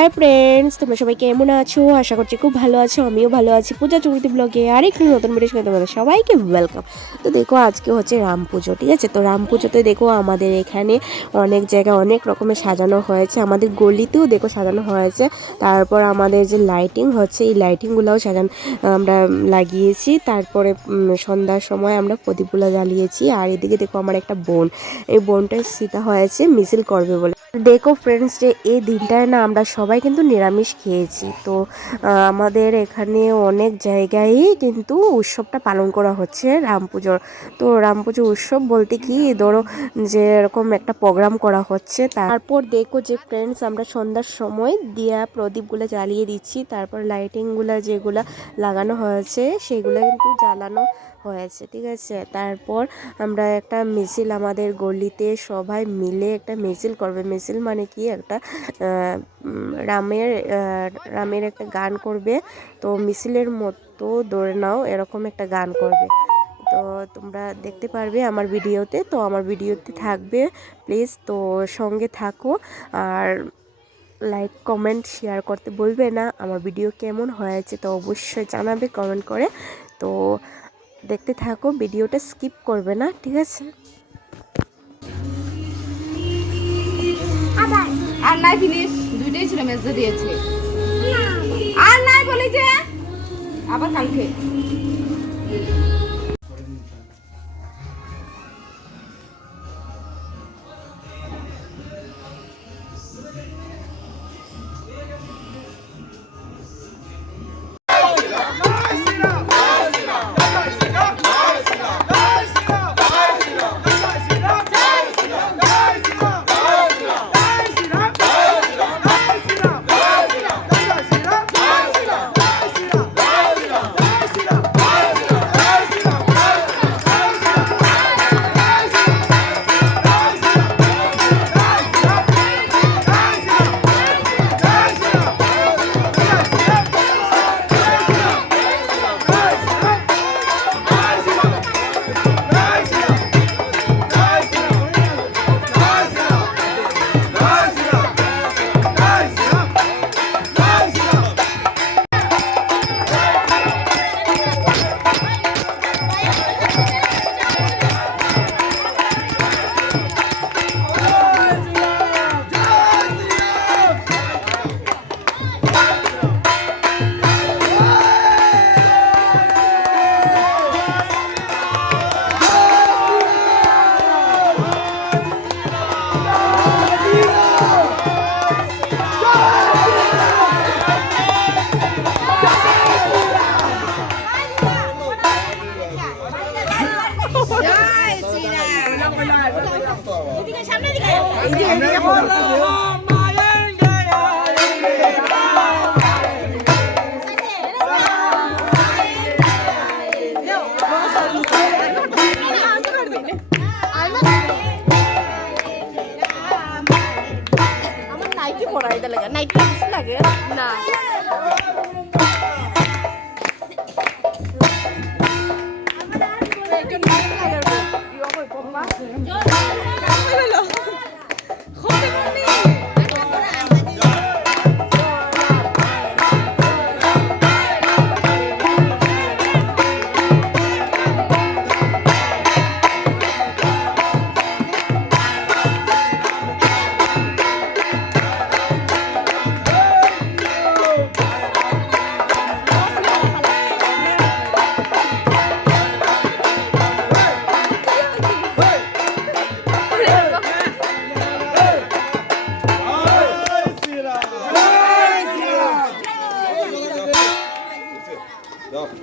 Hi friends, তোমরা সবাই কেমন আছো? আশা করছি খুব ভালো আছো। আমিও ভালো আছি। পূজা চৌধুরী ব্লগে আরেকটি নতুন ভিডিওর সঙ্গে তোমাদের সবাইকে ওয়েলকাম। তো দেখো, আজকে হচ্ছে রাম পুজো, ঠিক আছে? তো রাম পুজোতে দেখো আমাদের এখানে অনেক জায়গায় অনেক রকমের সাজানো হয়েছে। আমাদের গলিতেও দেখো সাজানো হয়েছে। তারপর আমাদের যে লাইটিং হচ্ছে, এই লাইটিংগুলোও আমরা লাগিয়েছি। তারপরে সন্ধ্যার সময় আমরা প্রদীপগুলো জ্বালিয়েছি। আর এদিকে দেখো আমার একটা বোন, এই বোনটা সীতা হয়েছে মিছিল করবে বলে। দেখো ফ্রেন্ডস, যে এই দিনটায় না আমরা সবাই কিন্তু নিরামিষ খেয়েছি। তো আমাদের এখানে অনেক জায়গায় কিন্তু উৎসবটা পালন করা হচ্ছে রাম পুজোর। তো রাম পুজো উৎসব বলতে কি, ধরো যে এরকম একটা প্রোগ্রাম করা হচ্ছে। তারপর দেখো যে ফ্রেন্ডস, আমরা সন্ধ্যার সময় দিয়া প্রদীপগুলো জ্বালিয়ে দিচ্ছি। তারপর লাইটিংগুলো যেগুলো লাগানো হয়েছে সেগুলো কিন্তু জ্বালানো হয়েছে, ঠিক আছে? তারপর আমরা একটা মিছিল, আমাদের গলিতে সবাই মিলে একটা মিছিল করবে। মিছিল মানে কি, একটা রামের একটা গান করবে। তো মিছিলের মতো ধরে নাও এরকম একটা গান করবে। তো তোমরা দেখতে পারবে আমার ভিডিওতে। তো আমার ভিডিওতে থাকবে, প্লিজ তো সঙ্গে থাকো। আর লাইক কমেন্ট শেয়ার করতে বলবে না। আমার ভিডিও কেমন হয়েছে তো অবশ্যই জানাবে কমেন্ট করে। তো দেখতে থাকো, ভিডিওটা স্কিপ করবে না, ঠিক আছে? আর নাই ফিনিশ, দুইটাই ছিল, মেজদা দিয়েছে। আর নাই বলি যে আবার কালকে আমার নাইটি পরাই দে লাগে, নাইটি লাগে না।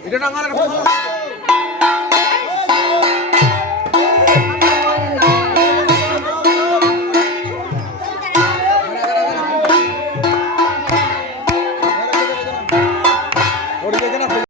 এটা না